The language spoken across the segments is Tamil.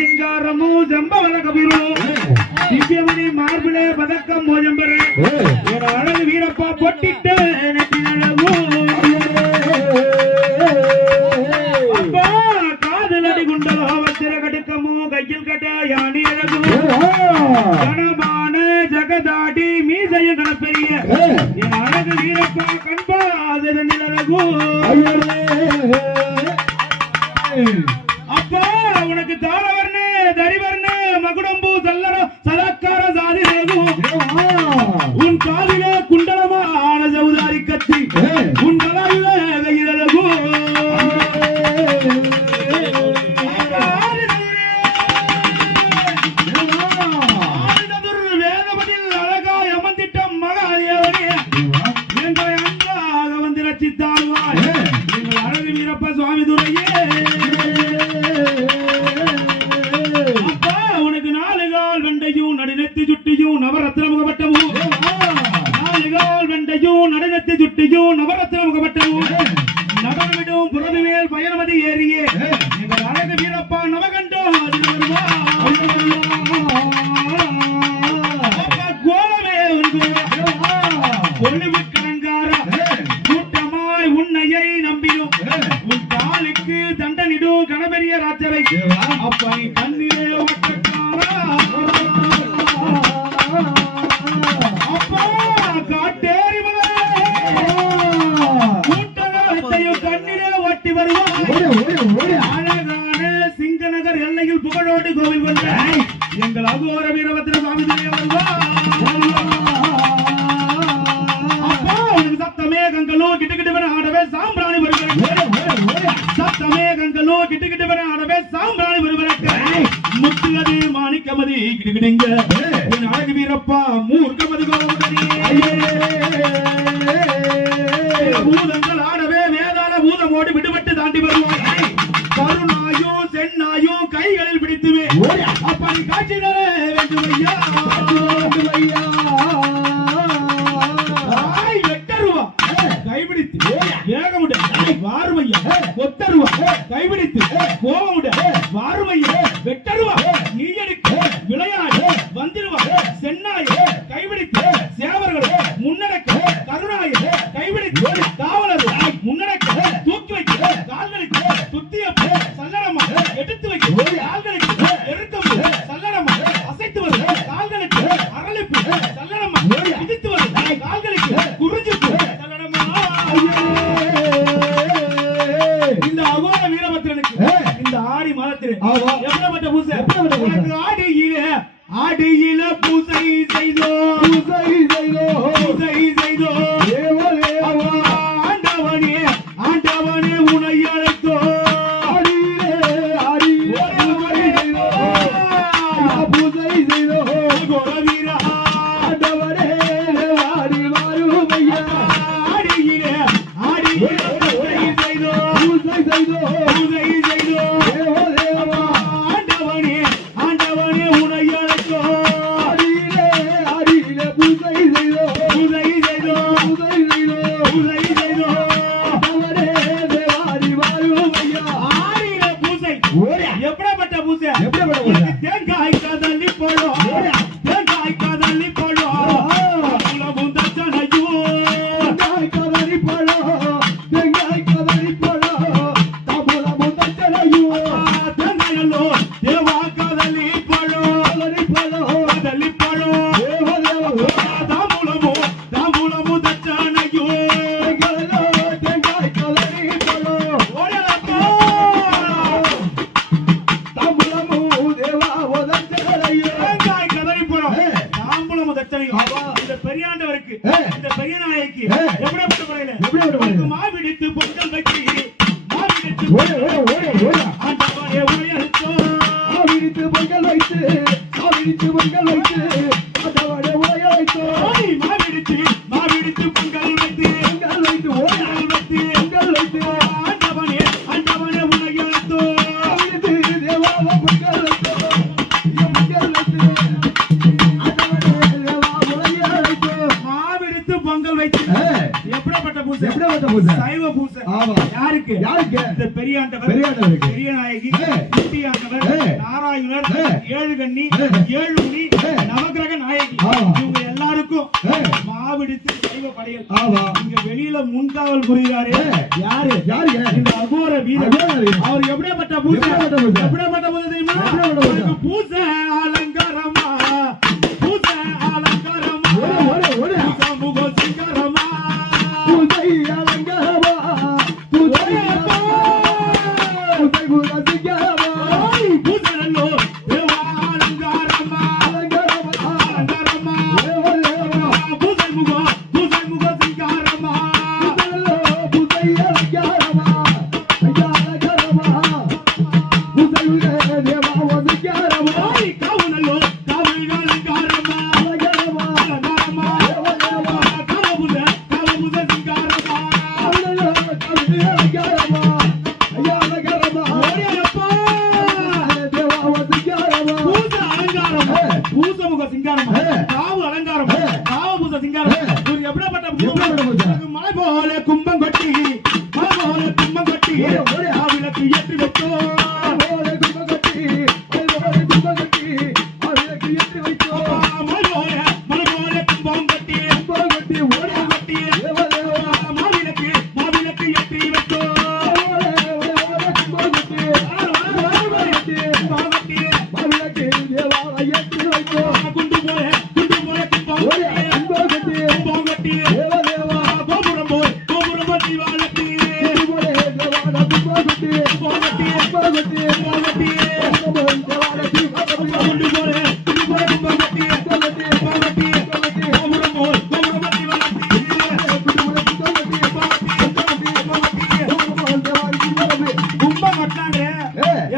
சிங்காரமு ஜம்பவன கபிரு திவ்யமணி மார்பிளே பதக்கம் மோஜம்பரே என் அழகு வீரப்பா பொட்டிட்டு நெற்றினழகு அப்பா காதலடி குண்டலோ வத்திர கடுக்கமு கையில் கட்ட யானி அழகு கணமான ஜகதாடி மீசையும் கணப்பெரிய என் அழகு வீரப்பா கண்பா அதன் நிலகு அப்பா உனக்கு தாரவர்ணு தரிவர்ணு மகுடம்பு சல்லரம் சலக்கார சாதி உன் காதிலே குண்டலமான சௌதாரி கத்தி உன் கலாயிலே கையிலகு வேதபதில் அழகாய் அமர்ந்திட்டம் மகாதேவனே எங்களை அன்பாக வந்து ரச்சித்தாழ்வாய் எங்கள் அழகு வீரப்ப சுவாமி துறையே நடுநெத்தி சுட்டியும் நவரத்ன முகப்பட்டமும் நாலுகால் வெண்டையும் நடுநெத்தி சுட்டியும் நவரத்ன முகப்பட்டமும் நகரவிடும் புறதுமேல் பயணமதி ஏறியே எங்கள் அழகு வீரப்பா நவகண்டோம் கோலமே ஒளிவு கலங்கார கூட்டமாய் உன்னையை நம்பியும் உன் காலுக்கு தண்டனிடும் கணபெரிய ராஜரை அப்பனை கண்ணிலே காட்டேரி கூட்டத்தையும் கண்ணிலே ஒட்டி வருவார் அழகான சிங்கநகர் எல்லையில் புகழோடு கோவில் கொண்ட எங்கள் அகோர வீரபத்திர சுவாமி அப்பா உனக்கு சத்தமே கங்களோ கிட்டுக்கிட்டு ஆடவே சாம்பிராணி வருவதற்கு சத்தமே கங்களோ கிட்டுக்கிட்டு ஆடவே சாம்பிராணி வருவதற்கு முத்துகதி மாணிக்கமதி கிட்டுக்கிடுங்க என் அழகு வீரப்பா மூர்க்கமதி பூதங்கள் ஆடவே வேதாள பூதமோடு விடுபட்டு தாண்டி வருவாய் கருணாயும் சென்னாயும் கைகளில் பிடித்துவே அப்படி காட்சி தர வேண்டும் ஐயா வெட்டருவா கைபிடித்து வேகமுட வாருமையா கொத்தருவா கைபிடித்து கோவமுட வாருமையா வெட்டருவா நீ எடுக்க விளையாடு வந்திருவா சென்னாய கைபிடித்து சேவர்கள் முன்னடக்க கருணாய கைபிடித்து காவலர் முன்னடக்க தூக்கி வைக்க கால்களுக்கு துத்திய சல்லடமா எடுத்து வைக்க கால்களுக்கு எருக்கம் சல்லடமா அசைத்து வரும் கால்களுக்கு அரளிப்பு சல்லடமா இடித்து வரும் கால்களுக்கு குறிஞ்சிப்பு சல்லடமா இந்த அகோர வீரபத்திரனுக்கு இந்த ஆடி மாதத்திலே எப்படிப்பட்ட பூசை உனக்கு ஆடியில பூசை செய்தோ ஆண்டவனே உனை அழைத்தோ பூசை செய்தோ வீரா ஆண்டவனே ஆடி மாறுமையா ஆடியில பூசை செய்தோ ஆண்டவனே உனை அழைத்தோ எப்படிப்பட்ட பூசை தேங்காய் கதல்லி போடும் தேங்காய் கதல்லி போடும் தச்சனையோ கதலி போடும் தேங்காய் கதலி போடும் தமுலமும் தச்சனையோ தேங்காயல்லோ தேவா கதலி போடும் கதலி போடும் தமுலமும் தச்சனையோ தேங்காய் கதலி போடும் இந்த பெரியாண்டவருக்கு இந்த பெரிய நாயக்கு எப்படிப்பட்ட முறையில மாவிடித்து பொங்கல் வைத்து மாவிடித்து பொங்கல் வைத்து மாவிடித்து பொங்கல் வைத்து ஆண்டவனே உன்னை அழைத்தோ பொங்கல் வைத்தோ மாவிடித்து பொங்கல் வைத்து எப்படிப்பட்ட பூசை சைவ பூசை யாருக்கு யாருக்கு இந்த பெரியாண்டவர் பெரிய நாயகி குட்டியாண்டவர் நாராயணர் ஏழு கண்ணி ஏழு முனி நவகிரக நாயகி இவங்க எல்லாருக்கும் மாவிடுத்து தெய்வ படையல் இங்க வெளியில முன்காவல் புரிகிறாரு யாரு இந்த அகோர வீரர் அவர் எப்படிப்பட்ட பூஜை தெரியுமா பூஜை அலங்காரமா பூஜை அலங்காரமா முக சிங்காரமா பூஜை அலங்காரமா பூஜை மலை போல கும்பம் கொட்டி விளக்கு ஏற்றி வைத்தோம்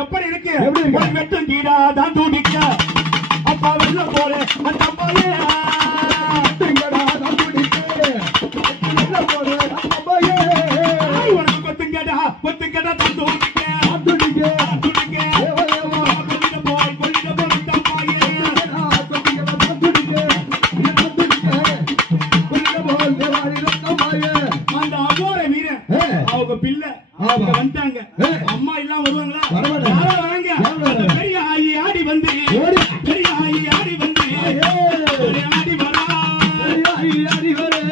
எப்படி இருக்கு வெட்டும் கீடா தான் தூடிக்க அப்பா வெள்ள போல அந்த பைய கொத்துங்கடா தான் தூடிக்க அந்த அகோர வீரன் அவங்க பிள்ளை வந்துட்டாங்க அம்மா எல்லாம் வருவாங்களா வராங்க பெரிய ஆயி ஆடி வந்து பெரிய ஆயி ஆடி வந்து ஆடி வரா பெரிய ஆயி ஆடி வந்து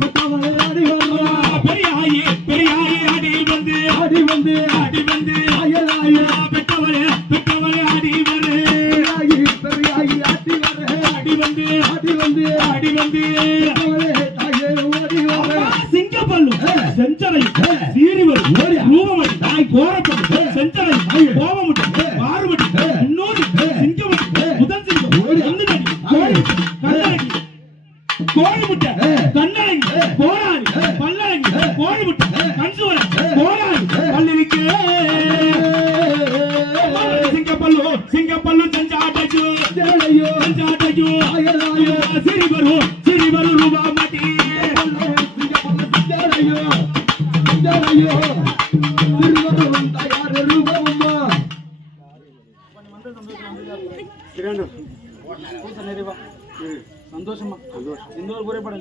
பெற்றவளே ஆடி வந்து சிங்கப்பல்லு செஞ்சரை சீரிவர் ரூபமடி கோரப்பட்டு செஞ்சரை கோபமுடி மாறுபடி இன்னொரு சிங்கமடி முதல் சிங்கம் கோழிமுட்டை கண்ணழகி கோராளி பல்லழகி கோழிமுட்டை கன்சுவர கோராளி பல்லிருக்கு சிங்கப்பல்லு செஞ்சாட்டஜு சிறிவரு ரூபா மாட்டி சந்தோஷமா எந்த ஒரு குறைபாடு